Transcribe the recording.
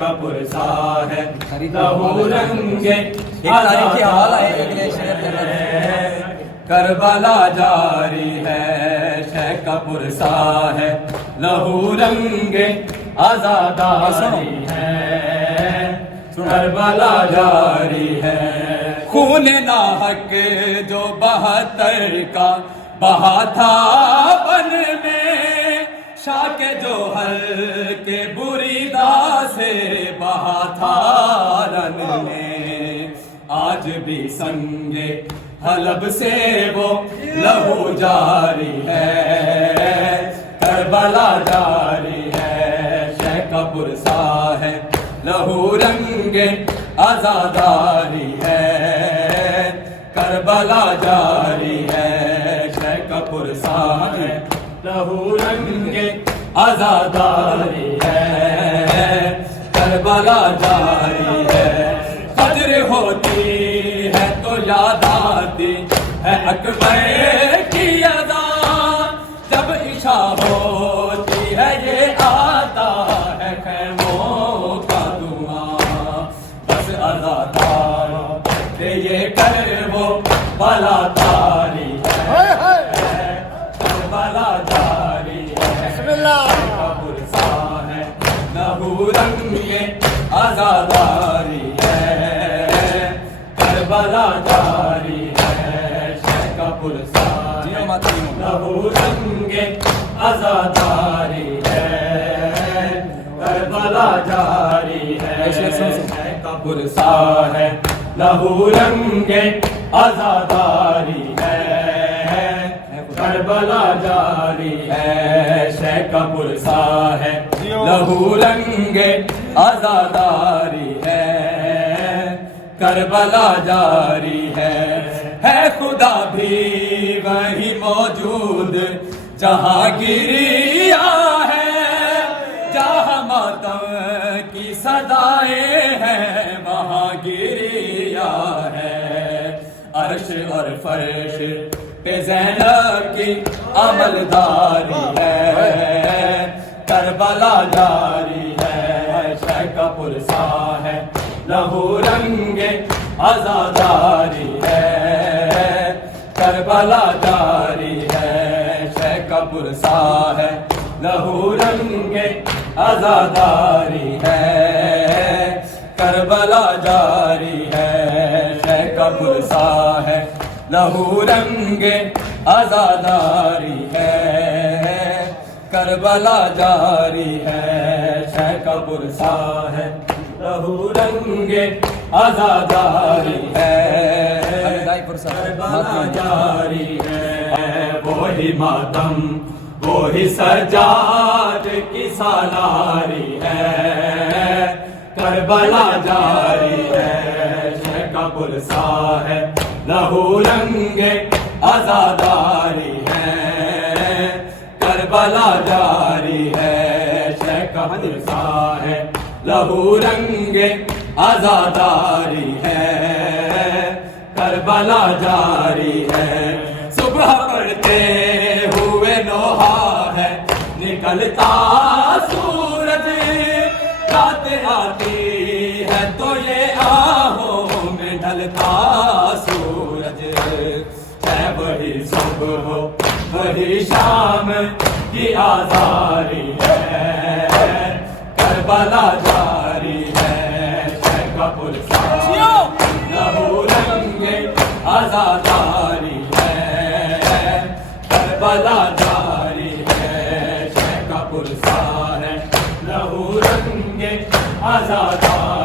کا پرسا ہے لہو رنگے کربلا جاری ہے شہ کا پرسا ہے لہو رنگے آزاداری ہے کربلا جاری ہے خون ناحق جو 72 کا بہا تھا بن میں شاک جوہر کے بریدہ سے بہا تھا رن میں آج بھی سنگے حلب سے وہ لہو جاری ہے کربلا جاری ہے شہ کا پرسا ہے لہو رنگے آزاداری ہے کربلا جاری ہے شہ کا پرسا ہے لہو رنگے آزاداری ہے کربلا جاری ہے فجر ہوتی ہے تو یاد آتی ہے اکبر کی اذان جب عشاء ہوتی ہے یہ آتا ہے خیموں کا دعا بس ازادار کہ یہ کر وہ بلا تاری ہے کربلا جاری ہے پرسا ہے لہو رنگے آزاداری ہے کربلا جاری ہے شہ کا پرسا لہو رنگے آزاداری ہے کربلا جاری ہے شہ کا پرسا ہے لہو رنگے آزاداری ہے کربلا جاری ہے شہ کا پرسا ہے لہو رنگے آزاداری ہے کربلا جاری ہے خدا بھی وہی موجود جہاں گریا ہے جہاں ماتم کی صدائیں ہیں وہاں گریا ہے عرش اور فرش پہ زینب کی عملداری ہے کربلا جاری ہے شہ کا پرسا ہے لہو رنگے آزاداری ہے کربلا جاری ہے شہ کا پرسا ہے لہو رنگے آزاداری ہے کربلا جاری ہے شہ کا پرسا ہے لہو رنگے آزاداری ہے کربلا جاری ہے شہ کا پرسا ہے لہو رنگے آزاداری ہے کربلا جاری ہے وہی ماتم وہی سجاد کی سالاری ہے کربلا جاری ہے شہ کا پرسا ہے لہو رنگے آزاداری ہے کربلا جاری ہے شہ کا پرسا ہے لہو رنگے آزاداری ہے کربلا جاری ہے صبح پڑھتے ہوئے نوحہ ہے نکلتا سورج رات آتی ہے تو یہ آہوں میں ڈھلتا سورج ہے وہی صبح وہی شام کی آزاری ہے کربلا جاری ہے شہ کا پرسا لہو رنگے آزاداری ہے کربلا جاری ہے شہ کا پرسا ہے لہو رنگے آزاداری